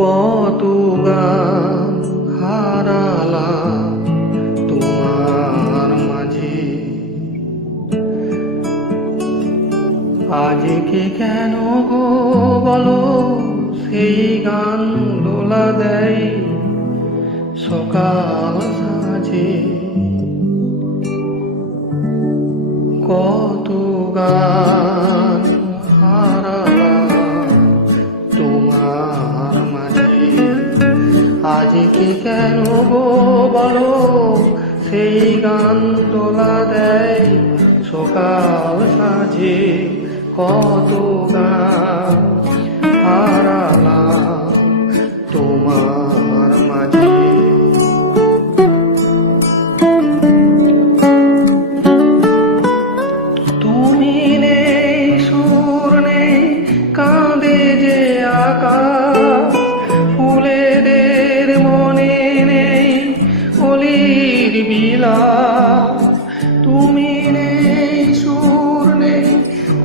কত গান হারালাম তোমার মাঝে, আজকে কেন গো বলো সেই গান দোলা দেয় সকাল সাজে। কত গান হারালাম তোমার মাঝে, আজকে কেন গো বলো সেই গান দোলা দেয় সকাল সাজে। কত গান হারালাম তোমার মাঝে। তুমি নেই, সুর নেই, কাঁদে যে আকাশ, ফুলেদের মনে নেই অলির বিলাস। তুমি নেই, সুর নেই,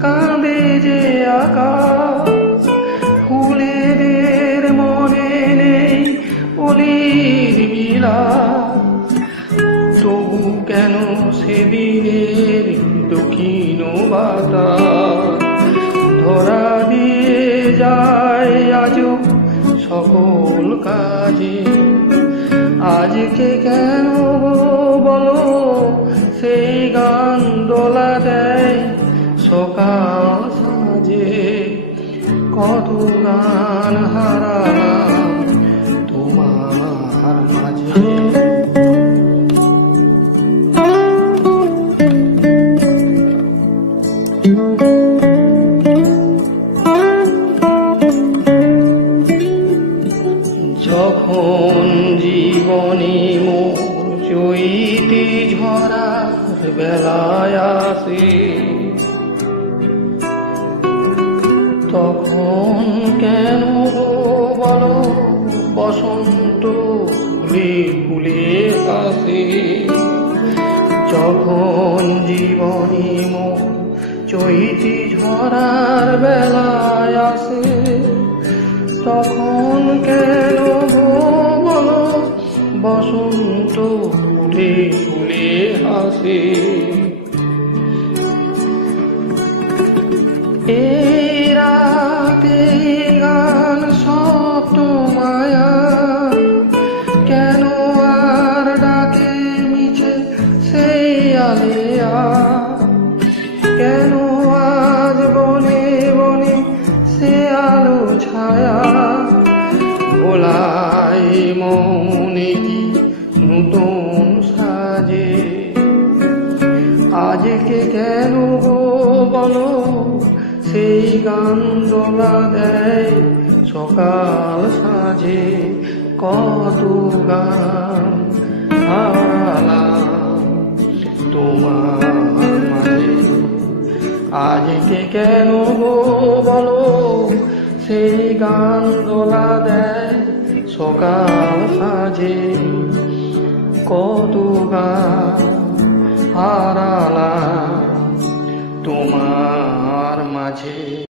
কাঁদে যে আকাশ, ফুলেদের মনে নেই অলির বিলাস। তবু কেন সেদিনের দক্ষিণ বাতাস ধরা দিয়ে যায় আজও সকল কাজে। আজকে কেন বলো সেই গান দোলা দেয় সকাল সাজে। কত গান হারালাম তোমার মাঝে। যখন জীবনে মোর চৈতি ঝরার বেলায় আসে, তখন কেন বলো বসন্ত ফুলে ফুলে আসে। যখন জীবনে মোর চৈতি ঝরার বেলায় আসে, তখন কেন বলো বসন্ত ফুলে ফুলে আসে। এই রাতে গান সপ্ত মায়া কেন আর ডাকে মিছে সেই আলেয়া। কেন আজ বনে বনে সে আলো ছায়া, ভোলাই মনে কি নতুন সাজে। আজকে কেন গো বলো সেই গান দোলা দেয় সকাল সাজে। কত গান হারালাম তোমার মাঝে, আজকে কেন গো বলো সেই গান দোলা দেয় সকাল সাজে। কত গান হারালাম তোমার মাঝে।